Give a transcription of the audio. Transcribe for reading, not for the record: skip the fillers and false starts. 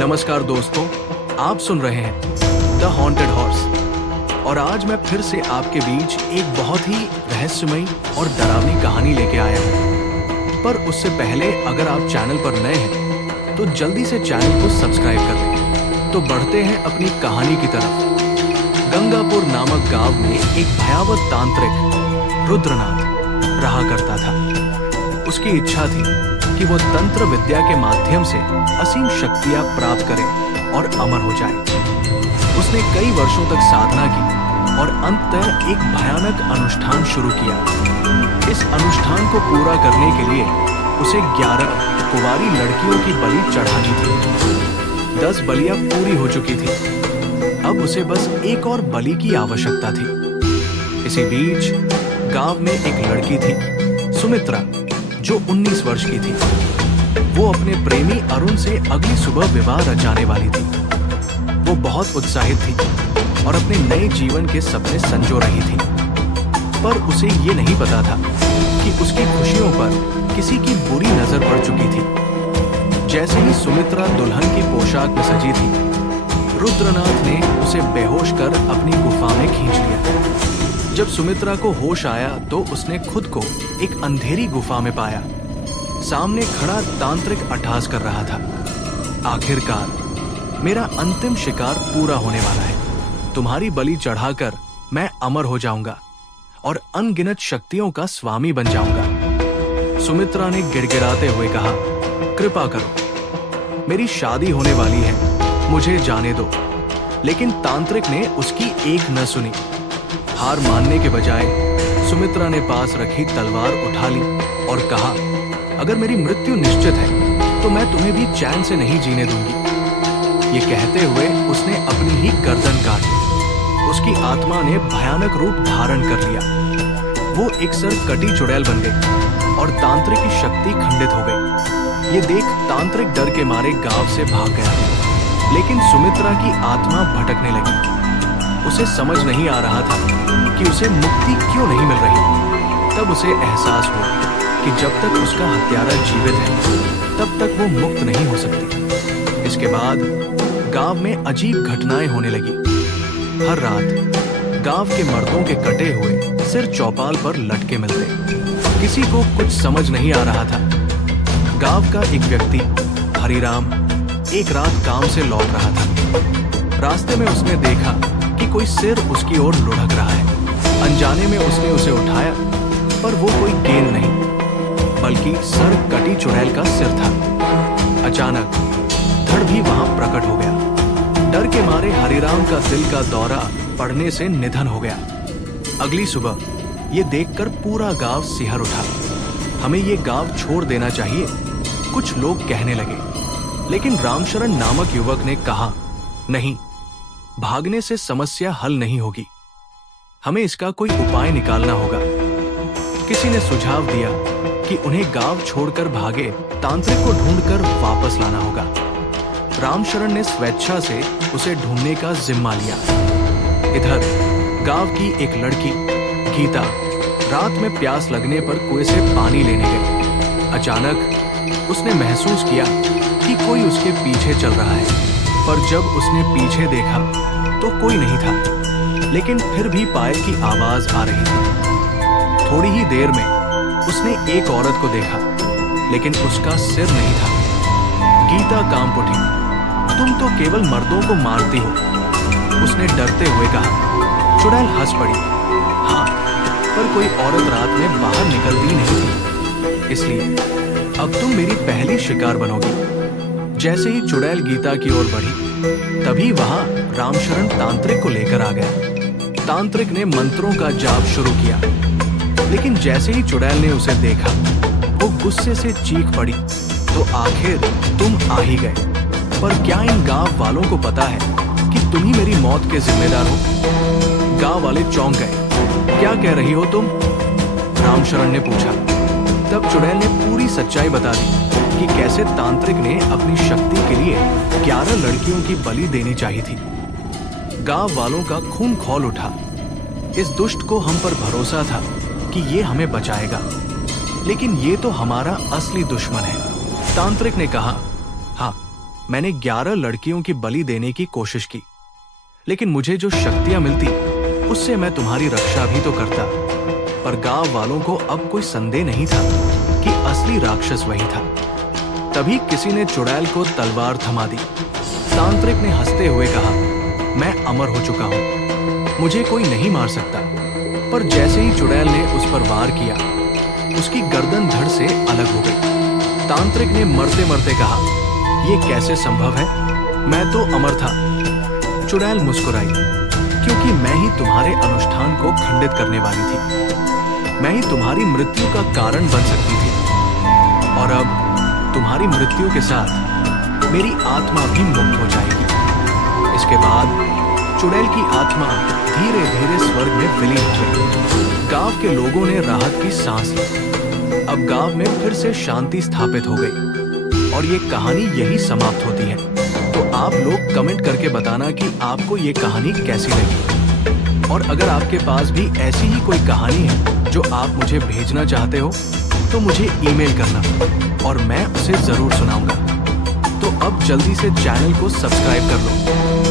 नमस्कार दोस्तों, आप सुन रहे हैं द हॉन्टेड हॉर्स और आज मैं फिर से आपके बीच एक बहुत ही रहस्यमयी और डरावनी कहानी लेके आया हूँ। पर उससे पहले अगर आप चैनल पर नए हैं तो जल्दी से चैनल को सब्सक्राइब कर लें। तो बढ़ते हैं अपनी कहानी की तरफ। गंगापुर नामक गांव में एक भयावह तांत्रिक रुद्रनाथ रहा करता था। उसकी इच्छा थी कि वो तंत्र विद्या के माध्यम से असीम शक्तियां प्राप्त करे और अमर हो जाए। उसने कई वर्षों तक साधना की और अंततः एक भयानक अनुष्ठान शुरू किया। इस अनुष्ठान को पूरा करने के लिए उसे 11 कुंवारी लड़कियों की बलि चढ़ानी थी। 10 बलियां पूरी हो चुकी थी। अब उसे बस एक और बलि की आवश्यकता थी। इसी बीच गांव में एक लड़की थी, सुमित्रा, जो 19 वर्ष की थी। वो अपने प्रेमी अरुण से अगली सुबह विवाह रचाने वाली थी। वो बहुत उत्साहित थी और अपने नए जीवन के सपने संजो रही थी। पर उसे ये नहीं पता था कि उसकी खुशियों पर किसी की बुरी नजर पड़ चुकी थी। जैसे ही सुमित्रा दुल्हन की पोशाक में सजी थी, रुद्रनाथ ने उसे बेहोश कर अपनी गुफा में खींच लिया। जब सुमित्रा को होश आया तो उसने खुद को एक अंधेरी गुफा में पाया। सामने खड़ा तांत्रिक अट्टहास कर रहा था। आखिरकार मेरा अंतिम शिकार पूरा होने वाला है। तुम्हारी बलि चढ़ाकर मैं अमर हो जाऊंगा और अनगिनत शक्तियों का स्वामी बन जाऊंगा। सुमित्रा ने गिड़गिड़ाते हुए कहा, कृपा करो, मेरी शादी होने वाली है, मुझे जाने दो। लेकिन तांत्रिक ने उसकी एक न सुनी। हार मानने के बजाय सुमित्रा ने पास रखी तलवार उठा ली और कहा, अगर मेरी मृत्यु निश्चित है तो मैं तुम्हें भी चैन से नहीं जीने दूंगी। ये कहते हुए उसने अपनी ही गर्दन काट ली। उसकी आत्मा ने भयानक रूप धारण कर लिया। वो एक सर कटी चुड़ैल बन गई और तांत्रिक की शक्ति खंडित हो गई। ये देख तांत्रिक डर के मारे गांव से भाग गया। लेकिन सुमित्रा की आत्मा भटकने लगी। उसे समझ नहीं आ रहा था कि उसे मुक्ति क्यों नहीं मिल रही। तब उसे एहसास हुआ कि जब तक उसका हत्यारा जीवित है तब तक वो मुक्त नहीं हो सकती। इसके बाद गांव में अजीब घटनाएं होने लगी। हर रात गांव के मर्दों के कटे हुए सिर चौपाल पर लटके मिलते। किसी को कुछ समझ नहीं आ रहा था। गांव का एक व्यक्ति हरिराम एक रात काम से लौट रहा था। रास्ते में उसने देखा कि कोई सिर उसकी ओर लुढ़क रहा है। अनजाने में उसने उसे उठाया, पर वो कोई गेंद नहीं बल्कि सर कटी चुड़ैल का सिर था। अचानक धड़ भी वहां प्रकट हो गया। डर के मारे हरिराम का दिल का दौरा पड़ने से निधन हो गया। अगली सुबह ये देखकर पूरा गांव सिहर उठा। हमें ये गांव छोड़ देना चाहिए, कुछ लोग कहने लगे। लेकिन रामशरण नामक युवक ने कहा, नहीं, भागने से समस्या हल नहीं होगी, हमें इसका कोई उपाय निकालना होगा। किसी ने सुझाव दिया कि उन्हें गांव छोड़कर भागे तांत्रिक को ढूंढकर वापस लाना होगा। रामशरण ने स्वेच्छा से उसे ढूंढने का जिम्मा लिया। इधर गांव की एक लड़की गीता रात में प्यास लगने पर कुएं से पानी लेने गई। अचानक उसने महसूस किया कि कोई उसके पीछे चल रहा है, पर जब उसने पीछे देखा तो कोई नहीं था। लेकिन फिर भी पायल की आवाज आ रही थी। थोड़ी ही देर में उसने एक औरत को देखा, लेकिन उसका सिर नहीं था। गीता कांप उठी, तुम तो केवल मर्दों को मारती हो, उसने डरते हुए कहा। चुड़ैल हंस पड़ी, हाँ, पर कोई औरत रात में बाहर निकलती नहीं थी, इसलिए अब तुम मेरी पहली शिकार बनोगी। जैसे ही चुड़ैल गीता की ओर बढ़ी, तभी वहां रामशरण तांत्रिक को लेकर आ गया। तांत्रिक ने मंत्रों का जाप शुरू किया, लेकिन जैसे ही चुड़ैल ने उसे देखा, वो गुस्से से चीख पड़ी, तो आखिर तुम आ ही गए। पर क्या इन गांव वालों को पता है कि तुम ही मेरी मौत के जिम्मेदार हो? गांव वाले चौंक गए। क्या कह रही हो तुम? रामशरण ने पूछा। तब चुड़ैल ने पूरी सच्चाई बता दी कि कैसे तांत्रिक ने अपनी शक्ति के लिए 11 लड़कियों की बलि देनी चाहिए थी। गांव वालों का खून खौल उठा। इस दुष्ट को हम पर भरोसा था कि ये हमें बचाएगा, लेकिन ये तो हमारा असली दुश्मन है। तांत्रिक ने कहा, हाँ, मैंने 11 लड़कियों की बलि देने की कोशिश की, लेकिन मुझे जो शक्तियां मिलती उससे मैं तुम्हारी रक्षा भी तो करता। पर गांव वालों को अब कोई संदेह नहीं था कि असली राक्षस वही था। तभी किसी ने चुड़ैल को तलवार थमा दी। तांत्रिक ने हंसते हुए कहा, मैं अमर हो चुका हूं, मुझे कोई नहीं मार सकता। पर जैसे ही चुड़ैल ने उस पर वार किया, उसकी गर्दन धड़ से अलग हो गई। तांत्रिक ने मरते मरते कहा, यह कैसे संभव है? मैं तो अमर था। चुड़ैल मुस्कुराई, क्योंकि मैं ही तुम्हारे अनुष्ठान को खंडित करने वाली थी। मैं ही तुम्हारी मृत्यु का कारण बन सकती थी। और अब तुम्हारी मृत्यु के साथ मेरी आत्मा भी मुक्त हो जाएगी। इसके बाद चुड़ैल की आत्मा धीरे धीरे स्वर्ग में विलीन हो गई। गांव के लोगों ने राहत की सांस ली। अब गांव में फिर से शांति स्थापित हो गई और ये कहानी यही समाप्त होती है। तो आप लोग कमेंट करके बताना कि आपको ये कहानी कैसी लगी। और अगर आपके पास भी ऐसी ही कोई कहानी है जो आप मुझे भेजना चाहते हो तो मुझे ईमेल करना और मैं उसे जरूर सुनाऊंगा। तो अब जल्दी से चैनल को सब्सक्राइब कर लो।